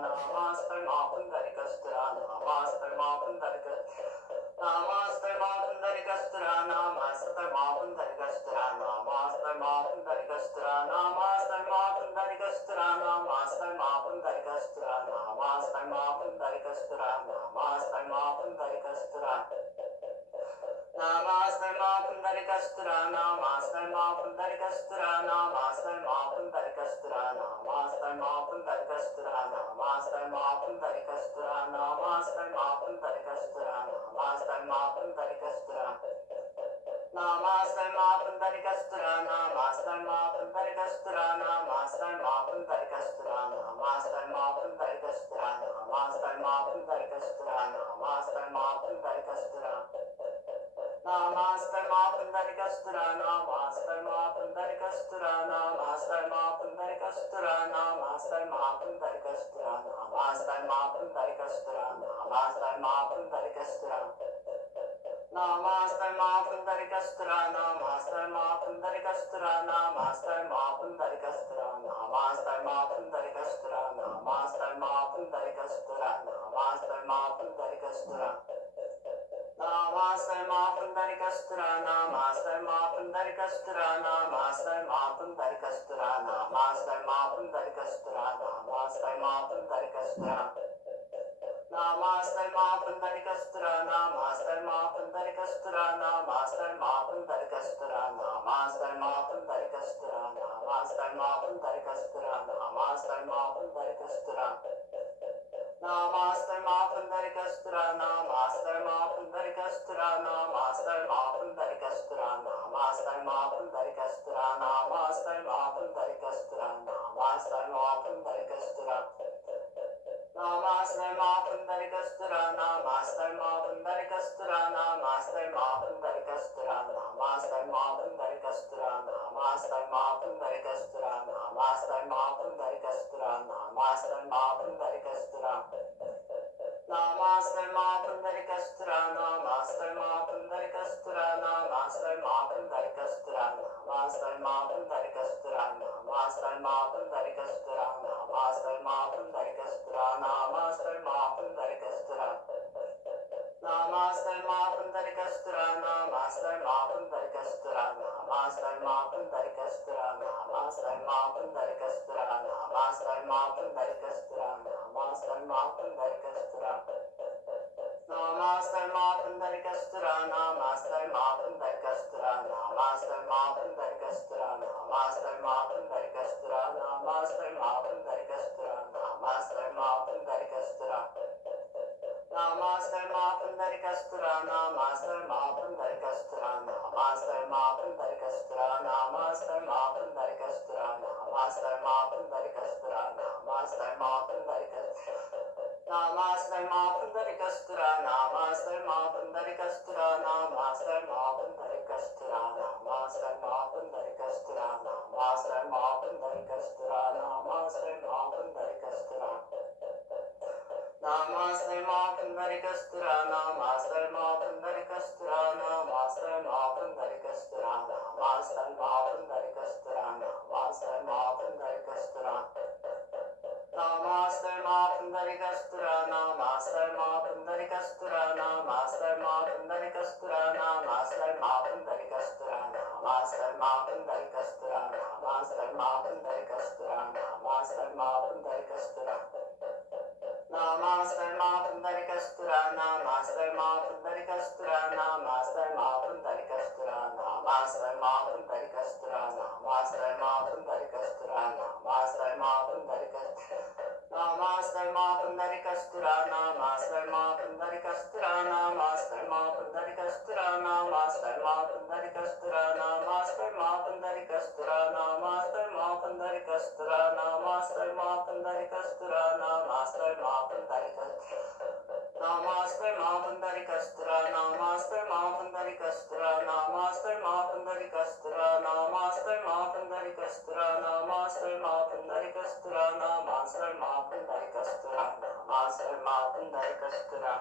Namaste Ma Pundarikastra, Namaste Ma Pundarikastra, Namaste Ma Pundarikastra, Namaste Ma Pundarikastra, Namaste Ma Pundarikastra, Namaste Ma Pundarikastra, Namaste Ma Pundarikastra, Namaste Ma Pundarikastra, Namaste Ma Pundarikastra. Namaste Ma Pundarikastra, Namaste Ma Pundarikastra, Namaste Ma Pundarikastra, Namaste Ma Pundarikastra, Namaste Ma Pundarikastra, Namaste Ma Pundarikastra, Namaste Ma Pundarikastra. Namaste Ma Pundarikastra, Namaste Ma Pundarikastra, Namaste Ma Pundarikastra, Namaste Ma Pundarikastra, Namaste Ma Pundarikastra, Namaste Ma Pundarikastra. Namaste Ma Pundarikastra, Namaste Ma Pundarikastra, Namaste Ma Pundarikastra, Namaste Ma Pundarikastra, Namaste Ma Pundarikastra, Namaste Ma Pundarikastra. Namaste Ma Pundarikastra, Namaste Ma Pundarikastra, Namaste Ma Pundarikastra, Namaste Ma Pundarikastra, Namaste Ma Pundarikastra, Namaste Ma Pundarikastra. Namaste Ma Pundarikastra, Namaste Ma Pundarikastra, Namaste Ma Pundarikastra, Namaste Ma Pundarikastra, Namaste Ma Pundarikastra. Namaste Ma Pundarikastra, Namaste Ma Pundarikastra, Namaste Ma Pundarikastra, Namaste Ma Pundarikastra, Namaste Ma Pundarikastra, Namaste Ma Pundarikastra. Namaste Ma Pundarikastra, Namaste Ma Pundarikastra, Namaste Ma Pundarikastra, Namaste Ma Pundarikastra, Namaste Ma Pundarikastra, Namaste Ma Pundarikastra. Namaste Ma Pundarikastra, Namaste Ma Pundarikastra, Namaste Ma Pundarikastra, Namaste Ma Pundarikastra, Namaste Ma Pundarikastra, Namaste Ma Pundarikastra, Namaste Ma Pundarikastra. Namaste Ma Pundarikastra, Namaste Ma Pundarikastra, Namaste Ma Pundarikastra, Namaste Ma Pundarikastra, Namaste Ma Pundarikastra, Namaste Ma Pundarikastra, Namaste Ma Pundarikastra. Namaste Ma Pundarikastra, Namaste Ma Pundarikastra, Namaste Ma Pundarikastra, Namaste Ma Pundarikastra, Namaste Ma Pundarikastra, Namaste Ma Pundarikastra. Namaste Ma Pundarikastra, Namaste Ma Pundarikastra, Namaste Ma Pundarikastra, Namaste Ma Pundarikastra, Namaste Ma Pundarikastra, Namaste Ma Pundarikastra. Namaste Ma Pundarikastra, Namaste Ma Pundarikastra, Namaste Ma Pundarikastra, Namaste Ma Pundarikastra, Namaste Ma Pundarikastra, Namaste Ma Pundarikastra. Namaste Ma Pundarikastra, Namaste Ma Pundarikastra, Namaste Ma Pundarikastra, Namaste Ma Pundarikastra, Namaste Ma Pundarikastra, Namaste Ma Pundarikastra. Namaste Ma Pundarikastra, Namaste Ma Pundarikastra, Namaste Ma Pundarikastra, Namaste Ma Pundarikastra, Namaste Ma Pundarikastra. Namaste Ma Pundarikastra, Namaste Ma Pundarikastra, Namaste Ma Pundarikastra, Namaste Ma Pundarikastra, Namaste Ma Pundarikastra, Namaste Ma Pundarikastra, Namaste Ma Pundarikastra. Namaste Ma Pundarikastra, Namaste Ma Pundarikastra, Namaste Ma Pundarikastra, Namaste Ma Pundarikastra, Namaste Ma Pundarikastra, Namaste Ma Pundarikastra. Namaste Ma Pundarikastra, Namaste Ma Pundarikastra, Namaste Ma Pundarikastra, Namaste Ma Pundarikastra, Namaste Ma Pundarikastra, Namaste Ma Pundarikastra, Namaste Ma Pundarikastra, Namaste Ma Pundarikastra. Namaste Ma Pundarikastra, Namaste Ma Pundarikastra, Namaste Ma Pundarikastra, Namaste Ma Pundarikastra, Namaste Ma Pundarikastra, Namaste Ma Pundarikastra, Namaste Ma Pundarikastra.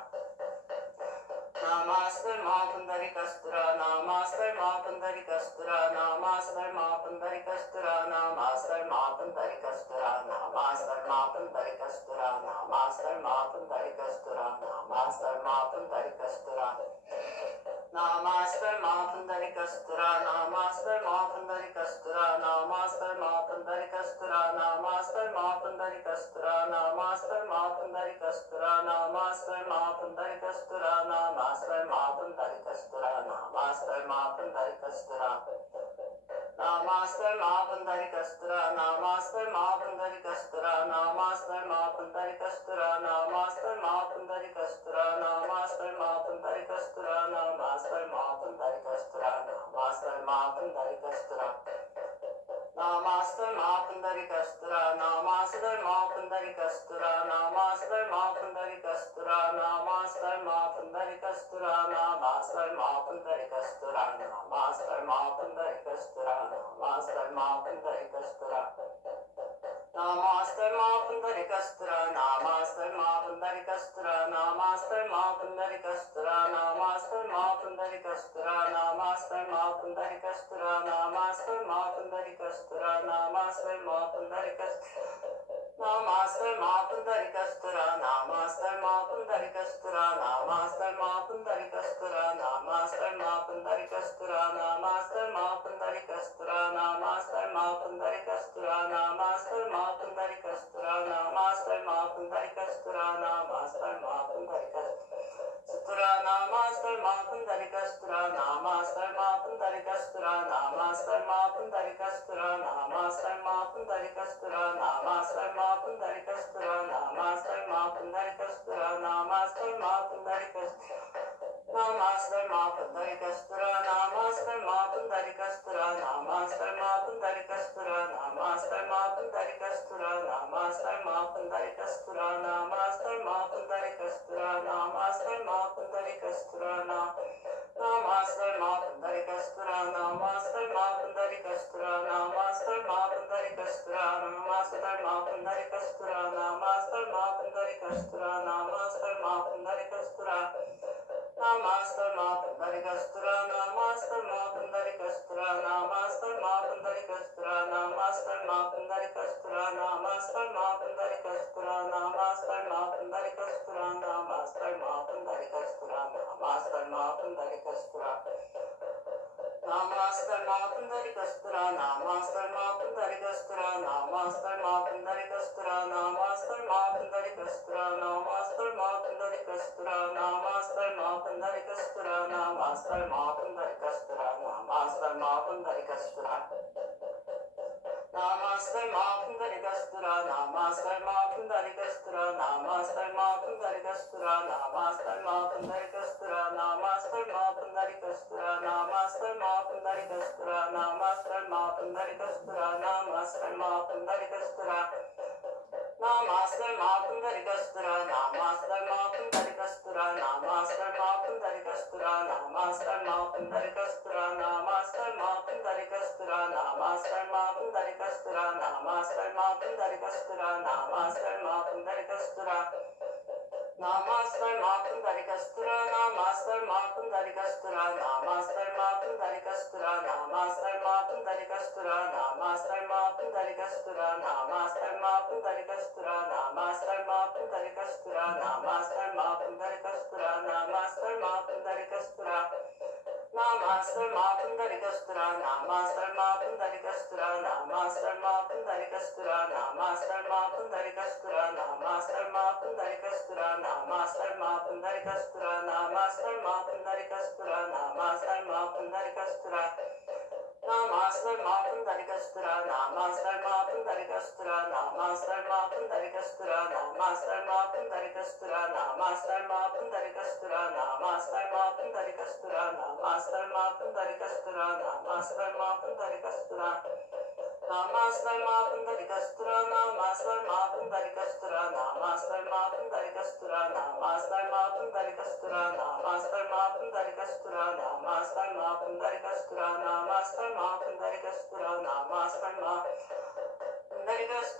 Namaste Ma Pundarikastra, Namaste Ma Pundarikastra, Namaste Ma Pundarikastra, Namaste Ma Pundarikastra, Namaste Ma Pundarikastra, Pustarma Namastarma Pundarikastura Namastarma Pundarikastura Namastarma Pundarikastura Namastarma Pundarikastura Namastarma Pundarikastura Namastarma Pundarikastura Namastarma Pundarikastura Namaste Mapundarikastura, Namaste Mapundarikastura, Namaste Mapundarikastura, Namaste Mapundarikastura, Namaste Mapundarikastura, Namaste Mapundarikastura, Namaste Mapundarikastura. Namaste Mapundarikastura, Namaste Mapundarikastura, Namaste Mapundarikastura, Namaste Mapundarikastura, Namaste Mapundarikastura, Namaste Mapundarikastura, Namaste Mapundarikastura. Namaste Mapundarikastura, Namaste Mapundarikastura, Namaste Mapundarikastura, Namaste Mapundarikastura, Namaste Mapundarikastura, Namaste Mapundarikastura, Namaste Mapundarikastura. Namaste Mapundarikastura, Namaste Mapundarikastura, Namaste Mapundarikastura, Namaste Mapundarikastura, Namaste Mapundarikastura, Namaste Mapundarikastura, Namaste Mapundarikastura, Namaste Mapundarikastura, Namaste Mapundarikastura, Namaste Mapundarikastura, Namaste Mapundarikastura, Namaste Mapundarikastura, Namaste Mapundarikastura, Namaste Mapundarikastura, Namaste Mapundarikastura, Namaste Mapundarikastura. Namaste Mapundarikastura, Namaste Mapundarikastura, Namaste Mapundarikastura, Namaste Mapundarikastura, Namaste Mapundarikastura, Namaste Mapundarikastura, Namaste Mapundarikastura, Namaste Mapundarikastura, Namaste Mapundarikastura, Namaste Mapundarikastura, Namaste Mapundarikastura, Namaste Mapundarikastura, Namaste Mapundarikastura. Namaste Mapundarikastura, Namaste Mapundarikastura, Namaste Mapundarikastura, Namaste Mapundarikastura, Namaste Mapundarikastura, Namaste Mapundarikastura, Namaste Mapundarikastura, Namaste Mapundarikastura. Namaste Mapundarikastura, Namaste Mapundarikastura, Namaste Mapundarikastura, Namaste Mapundarikastura, Namaste Mapundarikastura, Namaste Mapundarikastura, Namaste Mapundarikastura, Namaste Mapundarikastura. Namaste Mapundarikastura, Namaste Mapundarikastura, Namaste Mapundarikastura, Namaste Mapundarikastura, Namaste Mapundarikastura, Namaste Mapundarikastura, Namaste Mapundarikastura, Namaste Mapundarikastura. Namaste Mapundarikastura, Namaste Mapundarikastura, Namaste Mapundarikastura, Namaste Mapundarikastura, Namaste Mapundarikastura, Namaste Mapundarikastura, Namaste Mapundarikastura, Namaste Mapundarikastura. Namaste Mapundarikastura, Namaste Mapundarikastura, Namaste Mapundarikastura, Namaste Mapundarikastura, Namaste Mapundarikastura, Namaste Mapundarikastura, Namaste Mapundarikastura, Namaste Mapundarikastura, Namaste Mapundarikastura. Namaste Mapundarikastura, Namaste Mapundarikastura, Namaste Mapundarikastura, Namaste Mapundarikastura, Namaste Mapundarikastura, Namaste Mapundarikastura, Namaste Mapundarikastura, Namaste Mapundarikastura. Namaste Mapundarikastura, Namaste Mapundarikastura, Namaste Mapundarikastura, Namaste Mapundarikastura, Namaste Mapundarikastura, Namaste Mapundarikastura, Namaste Mapundarikastura, Namaste Mapundarikastura. Namaste Mapundarikastura, Namaste Mapundarikastura, Namaste Mapundarikastura, Namaste Mapundarikastura, Namaste Mapundarikastura, Namaste Mapundarikastura, Namaste Mapundarikastura, Namaste Mapundarikastura,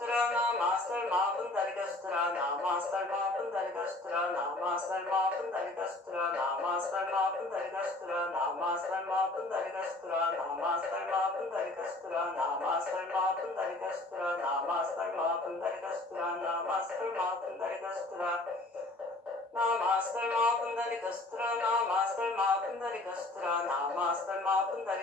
Namaste Mapundarikastura, Namaste Mapundarikastura, Namaste Mapundarikastura, Namaste Mapundarikastura, Namaste Mapundarikastura, Namaste Mapundarikastura, Namaste Mapundarikastura, Namaste Mapundarikastura, Namaste Mapundarikastura. Namaste Mapundarikastura, Namaste Mapundarikastura, Namaste Mapundarikastura.